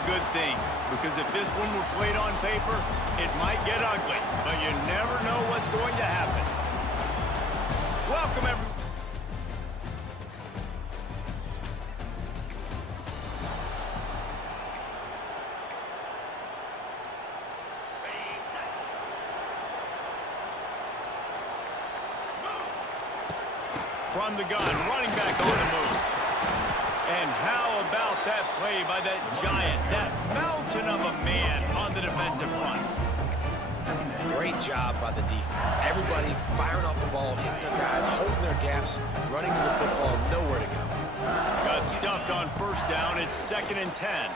a good thing, because if this one were played on paper, it might get ugly, but you never know what's going to happen. Welcome, everyone. From the gun, running back on the move. And how about that play by that giant, that mountain of a man on the defensive front? Great job by the defense. Everybody firing off the ball, hitting their guys, holding their gaps, running to the football, nowhere to go. Got stuffed on first down. It's 2nd and 10.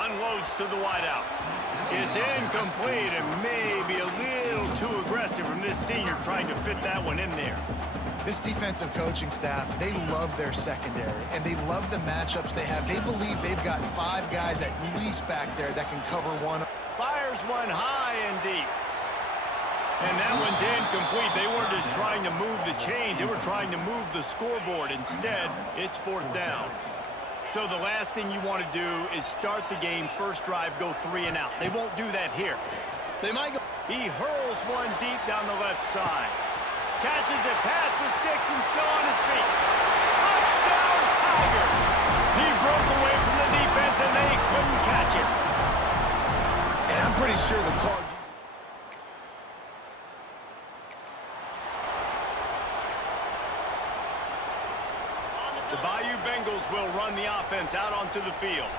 Unloads to the wideout. It's incomplete and maybe a little too aggressive from this senior trying to fit that one in there. This defensive coaching staff, they love their secondary, and they love the matchups they have. They believe they've got 5 guys at least back there that can cover one. Fires one high and deep. And that one's incomplete. They weren't just trying to move the chains. They were trying to move the scoreboard. Instead, it's 4th down. So the last thing you want to do is start the game, first drive, go 3 and out. They won't do that here. They might go. He hurls one deep down the left side. Catches it past the sticks and still on his feet. Touchdown, Tiger! He broke away from the defense and they couldn't catch him. And I'm pretty sure the call. The Bayou Bengals will run the offense out onto the field.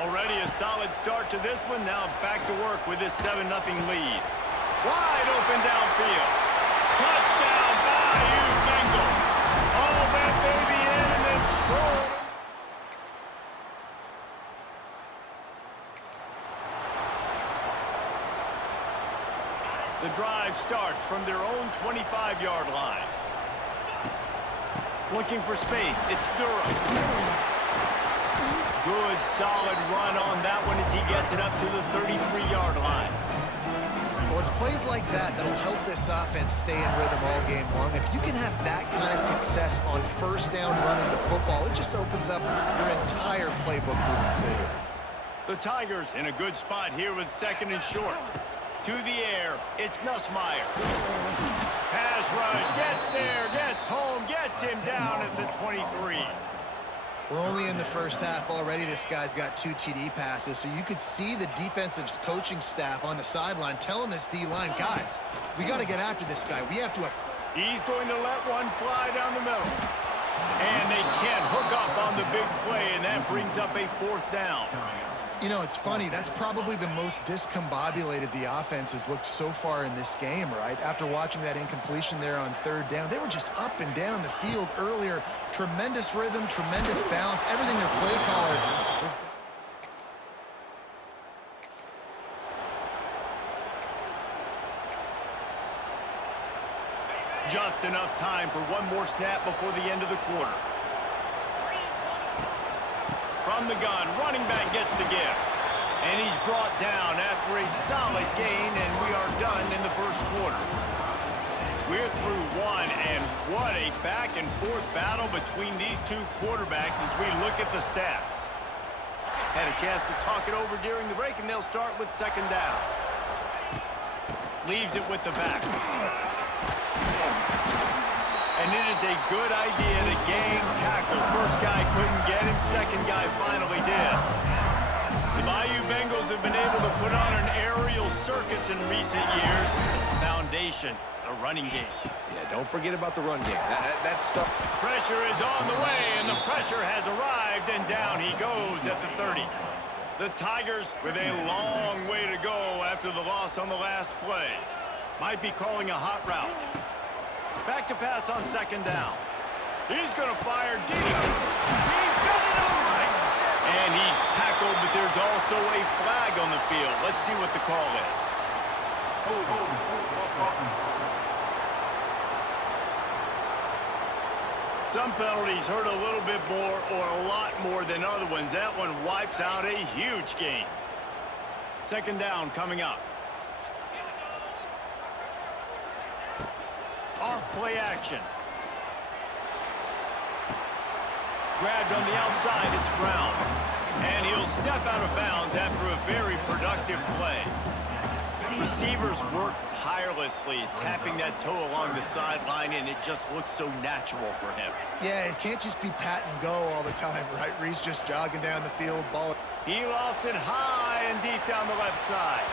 Already a solid start to this one. Now back to work with this 7-0 lead. Wide open downfield. Touchdown, Bayou Bengals. All that baby in and then stroll. The drive starts from their own 25-yard line. Looking for space. It's Durham. Good, solid run on that one as he gets it up to the 33-yard line. Well, it's plays like that that'll help this offense stay in rhythm all game long. If you can have that kind of success on first down running the football, it just opens up your entire playbook moving forward. The Tigers in a good spot here with 2nd and short. To the air, it's Nussmeier. Pass rush, gets there, gets home, gets him down at the 23. We're only in the first half already. This guy's got 2 TD passes, so you could see the defensive coaching staff on the sideline telling this D-line, guys, we got to get after this guy. We have to... He's going to let one fly down the middle. And they can't hook up on the big play, and that brings up a 4th down. You know, it's funny. That's probably the most discombobulated the offense has looked so far in this game, right? After watching that incompletion there on 3rd down, they were just up and down the field earlier. Tremendous rhythm, tremendous balance. Everything their play caller was... Just enough time for one more snap before the end of the quarter. From the gun, running back gets to give. And he's brought down after a solid gain, and we are done in the first quarter. We're through one, and what a back-and-forth battle between these two quarterbacks as we look at the stats. Had a chance to talk it over during the break, and they'll start with 2nd down. Leaves it with the back. And it is a good idea to gang tackle. First guy couldn't get him, second guy finally did. The Bayou Bengals have been able to put on an aerial circus in recent years. Foundation, a running game. Yeah, don't forget about the run game. That's stuff. Pressure is on the way, and the pressure has arrived, and down he goes at the 30. The Tigers with a long way to go after the loss on the last play. Might be calling a hot route. Back to pass on 2nd down. He's going to fire deep. He's got it all right. And he's tackled, but there's also a flag on the field. Let's see what the call is. Some penalties hurt a little bit more or a lot more than other ones. That one wipes out a huge game. 2nd down coming up. Off play action. Grabbed on the outside, it's Brown. And he'll step out of bounds after a very productive play. Receivers work tirelessly, tapping that toe along the sideline, and it just looks so natural for him. Yeah, it can't just be pat and go all the time, right? Reese just jogging down the field, ball. He lofts it high and deep down the left side.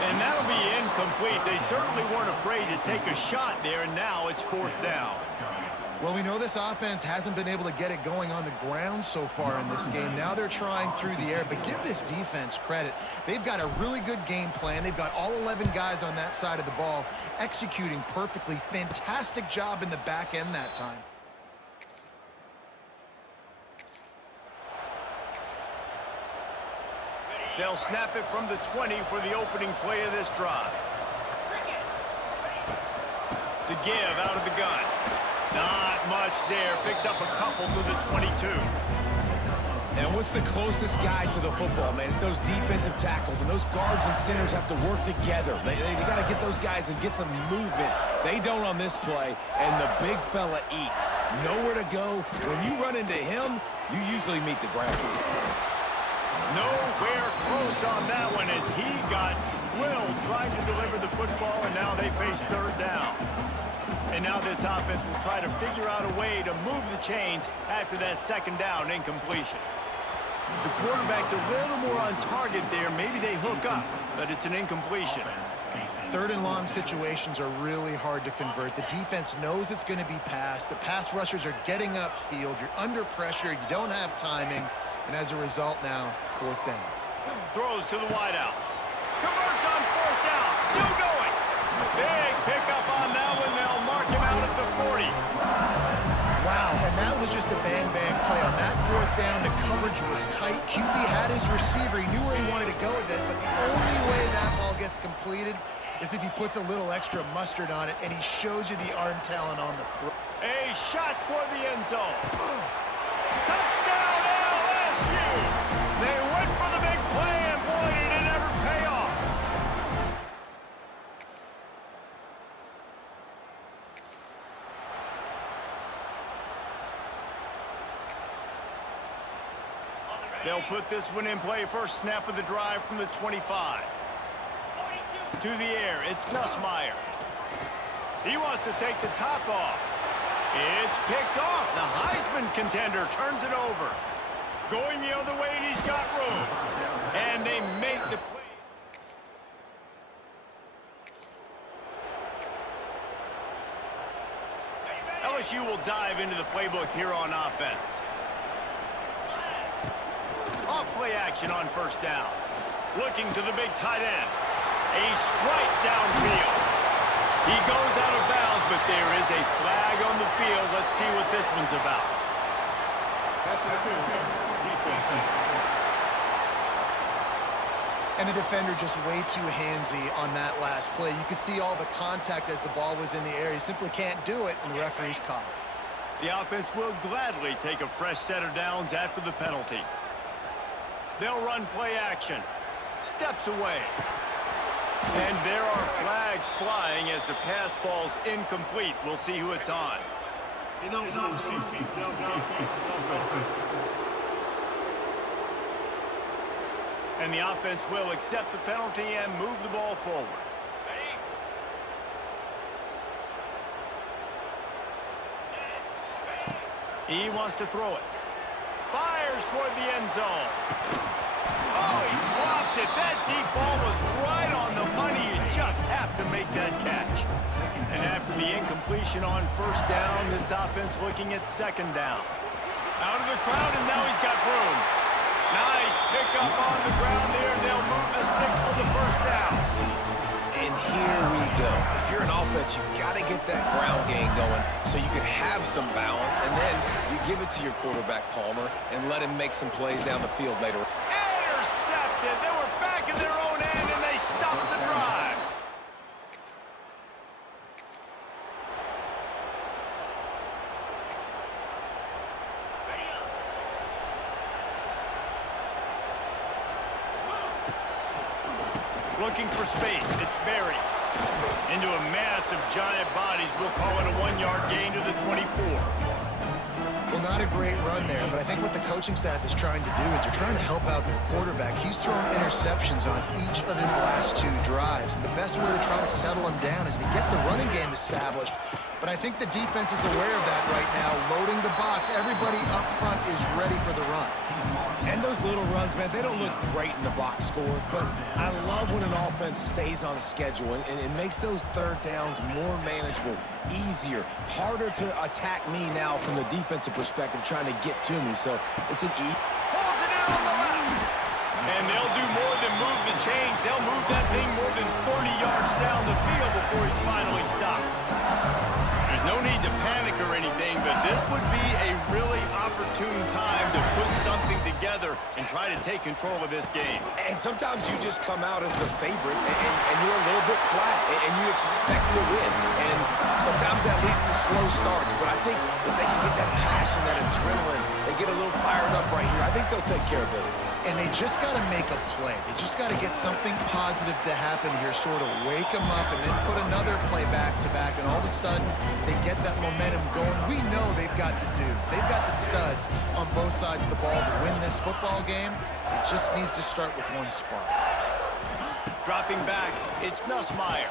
And that'll be incomplete. They certainly weren't afraid to take a shot there, and now it's 4th down. Well, we know this offense hasn't been able to get it going on the ground so far in this game. Now they're trying through the air, but give this defense credit. They've got a really good game plan. They've got all 11 guys on that side of the ball executing perfectly. Fantastic job in the back end that time. They'll snap it from the 20 for the opening play of this drive. The give out of the gun. Not much there. Picks up a couple to the 22. And what's the closest guy to the football, man? It's those defensive tackles, and those guards and centers have to work together. They got to get those guys and get some movement. They don't on this play, and the big fella eats. Nowhere to go. When you run into him, you usually meet the ground. Nowhere close on that one as he got drilled trying to deliver the football, and now they face 3rd down. And now this offense will try to figure out a way to move the chains after that 2nd down incompletion. If the quarterback's a little more on target there, maybe they hook up, but it's an incompletion. 3rd and long situations are really hard to convert. The defense knows it's going to be passed. The pass rushers are getting upfield. You're under pressure. You don't have timing. And as a result now, 4th down. Throws to the wideout. Converts on 4th down. Still going. Big pickup on that one. They'll mark him out at the 40. Wow, and that was just a bang-bang play. On that 4th down, the coverage was tight. QB had his receiver. He knew where he wanted to go with it, but the only way that ball gets completed is if he puts a little extra mustard on it, and he shows you the arm talent on the throw. A shot toward the end zone. Touchdown, LSU! They went for the big play, and boy, did it ever pay off. They'll put this one in play. First snap of the drive from the 25. To the air, it's Nussmeier. He wants to take the top off. It's picked off. The Heisman contender turns it over. Going the other way, and he's got room. And they make the play. LSU will dive into the playbook here on offense. Off play action on 1st down. Looking to the big tight end. A strike downfield. He goes out of bounds, but there is a flag on the field. Let's see what this one's about. And the defender just way too handsy on that last play. You could see all the contact as the ball was in the air. He simply can't do it, and the referee's caught it. The offense will gladly take a fresh set of downs after the penalty. They'll run play action. Steps away. And there are flags flying as the pass falls incomplete. We'll see who it's on. And the offense will accept the penalty and move the ball forward. He wants to throw it. Fires toward the end zone. Oh, he dropped it. That deep ball was right on the money. You just have to make that catch. And after the incompletion on 1st down, this offense looking at 2nd down. Out of the crowd, and now he's got room. Nice pickup on the ground there. They'll move the sticks for the 1st down. And here we go. If you're an offense, you got to get that ground game going so you can have some balance, and then you give it to your quarterback, Palmer, and let him make some plays down the field later. Intercepted. They were back in their own end, and they stopped the drive. Looking for space. It's Berry. Into a mass of giant bodies. We'll call it a 1-yard gain to the 24. Well, not a great run there, but I think what the coaching staff is trying to do is they're trying to help out their quarterback. He's thrown interceptions on each of his last 2 drives, and the best way to try to settle him down is to get the running game established. But I think the defense is aware of that right now, loading the box. Everybody up front is ready for the run. And those little runs, man, they don't look great in the box score, but I love when an offense stays on schedule, and it makes those third downs more manageable, easier, harder to attack me now from the defensive perspective, trying to get to me. So it's an E. Pulls it out on the left. And they'll do more than move the chains. They'll move that thing more than 30 yards down the field before he's finally stopped. There's no need to panic or anything, but this would be a really opportune time to put something together and try to take control of this game. And sometimes you just come out as the favorite, and you're a little bit flat, and you expect to win. And sometimes that leads to slow starts, but I think if they can get that passion, that adrenaline, they get a little fired up right here, I think they'll take care of business. And they just got to make a play. They just got to get something positive to happen here, sort of wake them up, and then put another play back-to-back, and all of a sudden they get that momentum going. We know they've got the dudes. They've got the studs on both sides of the ball to win this football game. It just needs to start with one spark. Dropping back, it's Nussmeier.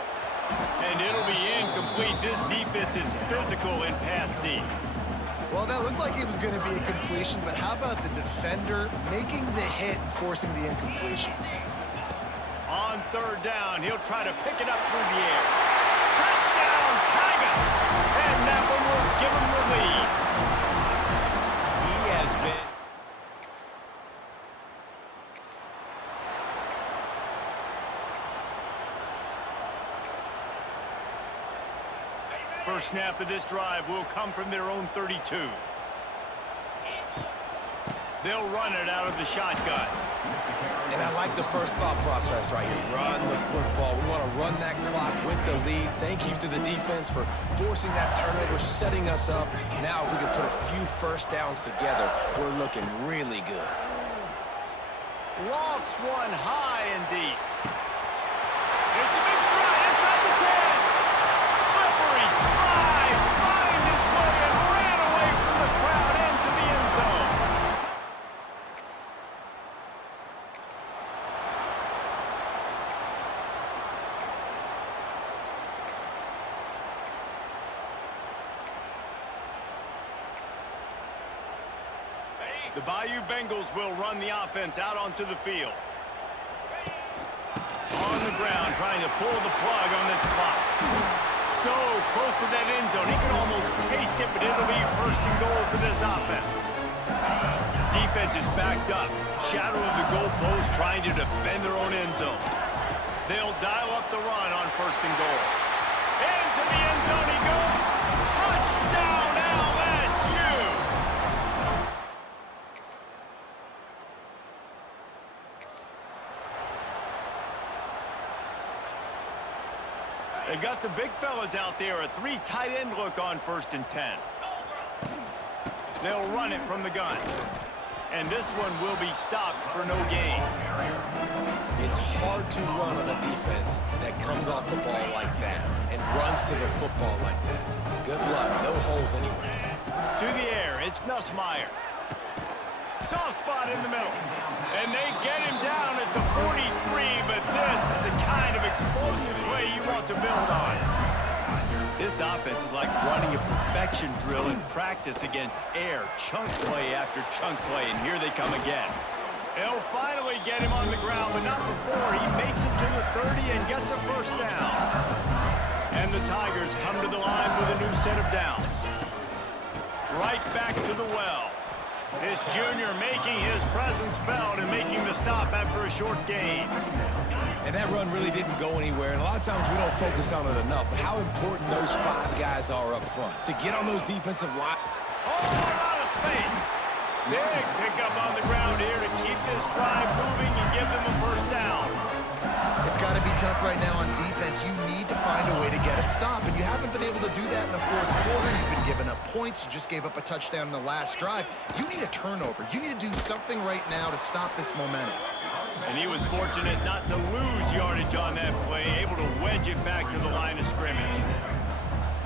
And it'll be incomplete. This defense is physical in pass deep. Well, that looked like it was going to be a completion, but how about the defender making the hit and forcing the incompletion? On third down, he'll try to pick it up through the air. Touchdown, Tigers! And that one will give him the lead. He has been... First snap of this drive will come from their own 32. They'll run it out of the shotgun. And I like the first thought process right here. Run the football. We want to run that clock with the lead. Thank you to the defense for forcing that turnover, setting us up. Now if we can put a few first downs together, we're looking really good. Lofts one high and deep. It's a big stride inside the 10. Slippery slide. Find his way and ran away from the crowd into the end zone. The Bayou Bengals will run the offense out onto the field. On the ground, trying to pull the plug on this clock. So close to that end zone, he can almost taste it, but it'll be first and goal for this offense. Defense is backed up. Shadow of the goalpost, trying to defend their own end zone. They'll dial up the run on first and goal. Into the end zone he goes. Touchdown, LSU! They've got the big fellas out there, a 3 tight end look on first and 10. They'll run it from the gun. And this one will be stopped for no gain. It's hard to run on a defense that comes off the ball like that and runs to the football like that. Good luck. No holes anywhere. To the air, it's Nussmeier. Soft spot in the middle. And they get him down at the 43, but this is the kind of explosive play you want to build on. This offense is like running a perfection drill in practice against air. Chunk play after chunk play, and here they come again. They'll finally get him on the ground, but not before he makes it to the 30 and gets a first down. And the Tigers come to the line with a new set of downs. Right back to the well. This junior making his presence felt and making the stop after a short gain. And that run really didn't go anywhere, and a lot of times we don't focus on it enough, but how important those 5 guys are up front. To get on those defensive line. Oh, a lot of space. Big pickup on the ground here to keep this drive moving and give them a first down. It's got to be tough right now on defense. You need to find a way to get a stop, and you haven't been able to do that in the fourth quarter. You've been giving up points. You just gave up a touchdown in the last drive. You need a turnover. You need to do something right now to stop this momentum. And he was fortunate not to lose yardage on that play, able to wedge it back to the line of scrimmage.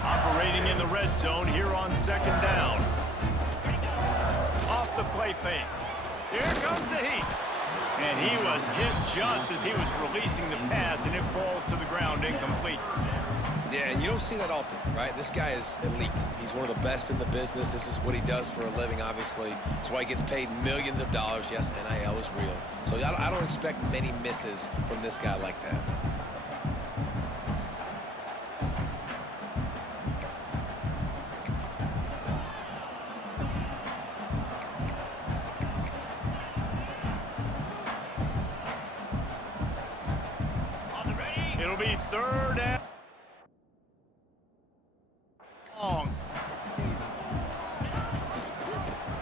Operating in the red zone here on second down. the play fake. Here comes the heat. And he was hit just as he was releasing the pass, and it falls to the ground incomplete. Yeah, and you don't see that often, right? This guy is elite. He's one of the best in the business. This is what he does for a living, obviously. That's why he gets paid millions of dollars. Yes, NIL is real. So I don't expect many misses from this guy like that. It'll be third and long.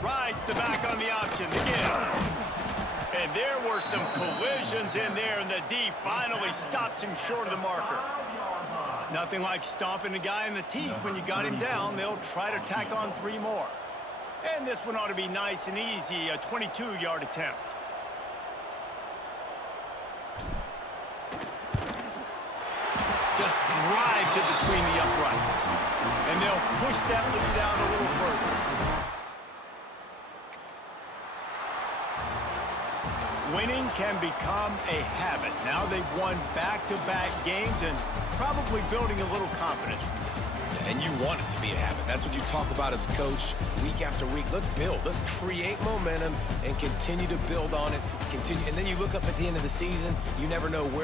Rides the back on the option. The give. And there were some collisions in there, and the D finally stops him short of the marker. Nothing like stomping a guy in the teeth when you got him down. They'll try to tack on 3 more. And this one ought to be nice and easy, a 22-yard attempt. Just drives it between the uprights. And they'll push that lead down a little further. Winning can become a habit. Now they've won back-to-back games and probably building a little confidence. And you want it to be a habit. That's what you talk about as a coach week after week. Let's build. Let's create momentum and continue to build on it. Continue, and then you look up at the end of the season, you never know where